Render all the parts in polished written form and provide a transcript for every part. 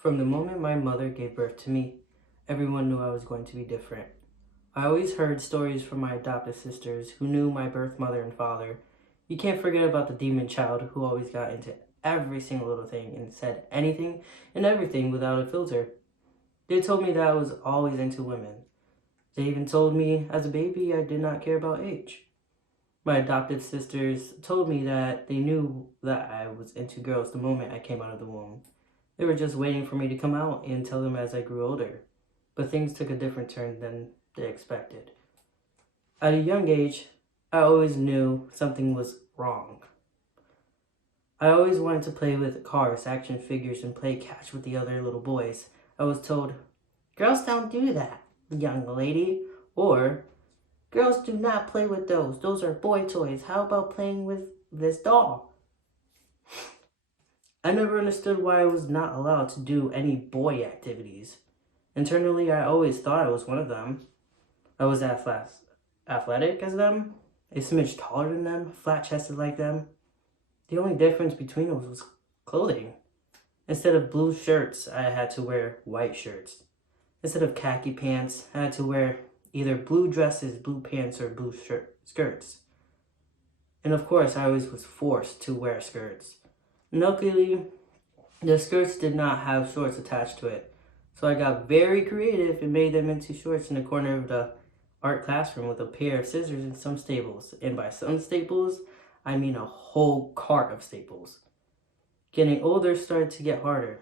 From the moment my mother gave birth to me, everyone knew I was going to be different. I always heard stories from my adopted sisters who knew my birth mother and father. You can't forget about the demon child who always got into every single little thing and said anything and everything without a filter. They told me that I was always into women. They even told me as a baby I did not care about age. My adopted sisters told me that they knew that I was into girls the moment I came out of the womb. They were just waiting for me to come out and tell them as I grew older. But things took a different turn than they expected. At a young age, I always knew something was wrong. I always wanted to play with cars, action figures, and play catch with the other little boys. I was told, "Girls don't do that, young lady," or "Girls do not play with those. Those are boy toys. How about playing with this doll?" I never understood why I was not allowed to do any boy activities. Internally, I always thought I was one of them. I was athletic as them, a smidge taller than them, flat-chested like them. The only difference between us was clothing. Instead of blue shirts, I had to wear white shirts. Instead of khaki pants, I had to wear either blue dresses, blue pants, or blue skirts. And of course, I always was forced to wear skirts. Luckily, the skirts did not have shorts attached to it, so I got very creative and made them into shorts in the corner of the art classroom with a pair of scissors and some staples. And by some staples, I mean a whole cart of staples. Getting older started to get harder.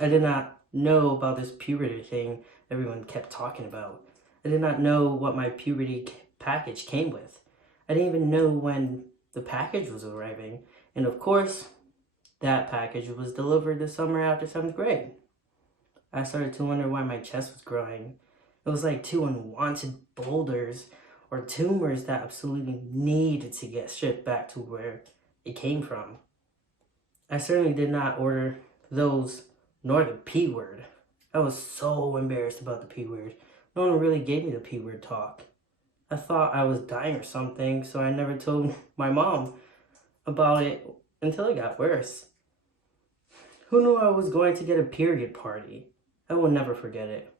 I did not know about this puberty thing everyone kept talking about. I did not know what my puberty package came with. I didn't even know when the package was arriving. And of course, that package was delivered the summer after 7th grade. I started to wonder why my chest was growing. It was like two unwanted boulders or tumors that absolutely needed to get shipped back to where it came from. I certainly did not order those nor the P word. I was so embarrassed about the P word. No one really gave me the P word talk. I thought I was dying or something, so I never told my mom about it until it got worse. Who knew I was going to get a period party? I will never forget it.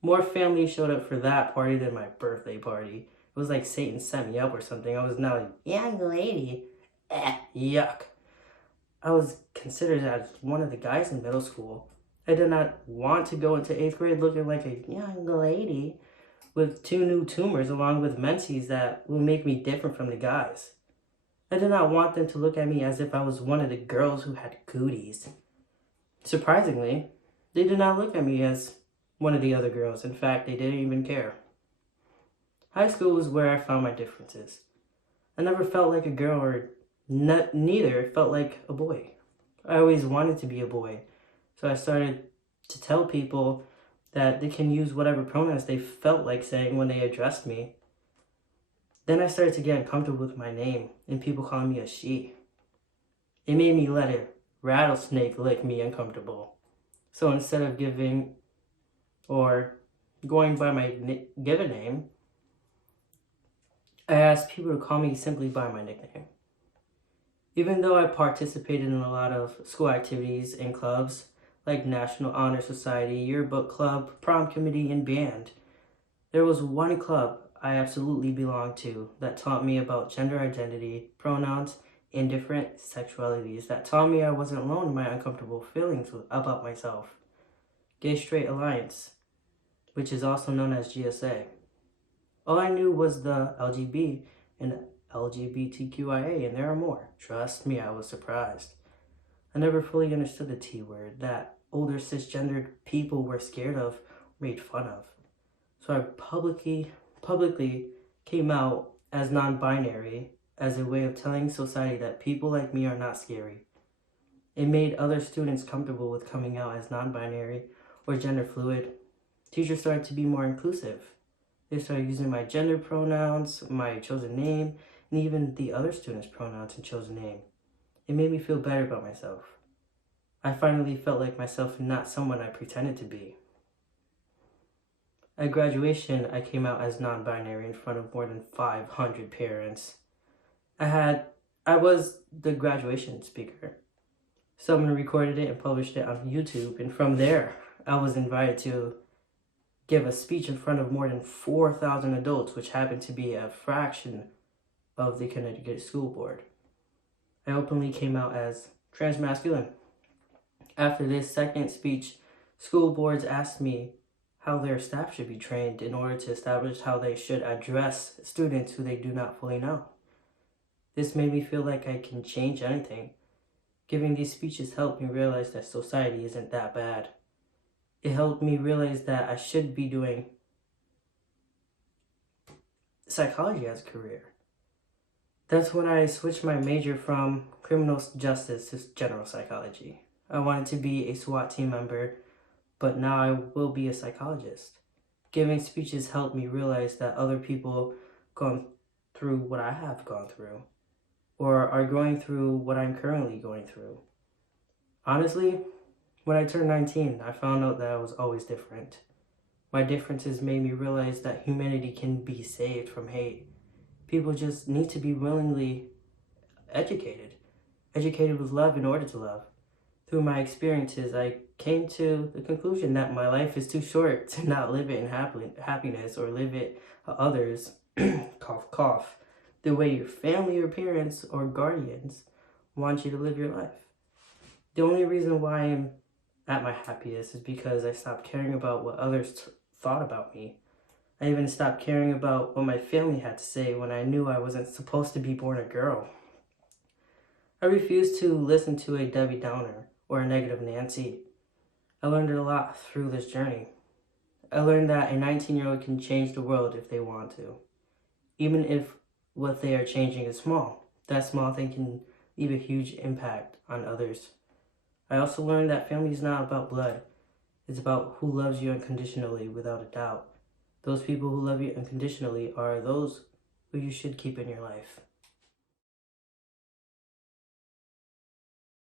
More family showed up for that party than my birthday party. It was like Satan set me up or something. I was now a young lady. Yuck. I was considered as one of the guys in middle school. I did not want to go into 8th grade looking like a young lady with 2 new tumors along with menses that would make me different from the guys. I did not want them to look at me as if I was one of the girls who had cooties. Surprisingly, they did not look at me as one of the other girls. In fact, they didn't even care. High school was where I found my differences. I never felt like a girl or neither felt like a boy. I always wanted to be a boy. So I started to tell people that they can use whatever pronouns they felt like saying when they addressed me. Then I started to get uncomfortable with my name and people calling me a she. It made me let a rattlesnake lick me uncomfortable. So instead of giving or going by my given name, I asked people to call me simply by my nickname. Even though I participated in a lot of school activities and clubs, like National Honor Society, Yearbook Club, Prom Committee, and Band, there was one club I absolutely belonged to that taught me about gender identity, pronouns, and different sexualities, that taught me I wasn't alone in my uncomfortable feelings about myself. Gay Straight Alliance, which is also known as GSA. All I knew was the LGB and LGBTQIA, and there are more. Trust me, I was surprised. I never fully understood the T word that older cisgendered people were scared of, made fun of. So I publicly came out as non-binary as a way of telling society that people like me are not scary. It made other students comfortable with coming out as non-binary or gender fluid. Teachers started to be more inclusive. They started using my gender pronouns, my chosen name, and even the other students' pronouns and chosen name. It made me feel better about myself. I finally felt like myself and not someone I pretended to be. At graduation, I came out as non-binary in front of more than 500 parents. I was the graduation speaker. Someone recorded it and published it on YouTube, and from there, I was invited to give a speech in front of more than 4,000 adults, which happened to be a fraction of the Connecticut School Board. I openly came out as transmasculine. After this second speech, school boards asked me how their staff should be trained in order to establish how they should address students who they do not fully know. This made me feel like I can change anything. Giving these speeches helped me realize that society isn't that bad. It helped me realize that I should be doing psychology as a career. That's when I switched my major from criminal justice to general psychology. I wanted to be a SWAT team member, but now I will be a psychologist. Giving speeches helped me realize that other people gone through what I have gone through, or are going through what I'm currently going through. Honestly, when I turned 19, I found out that I was always different. My differences made me realize that humanity can be saved from hate. People just need to be willingly educated with love in order to love. Through my experiences, I came to the conclusion that my life is too short to not live it in happiness or live it others, cough, cough, the way your family or parents or guardians want you to live your life. The only reason why I'm at my happiest is because I stopped caring about what others thought about me. I even stopped caring about what my family had to say when I knew I wasn't supposed to be born a girl. I refused to listen to a Debbie Downer or a negative Nancy. I learned a lot through this journey. I learned that a 19-year-old can change the world if they want to. Even if what they are changing is small, that small thing can leave a huge impact on others. I also learned that family is not about blood. It's about who loves you unconditionally without a doubt. Those people who love you unconditionally are those who you should keep in your life.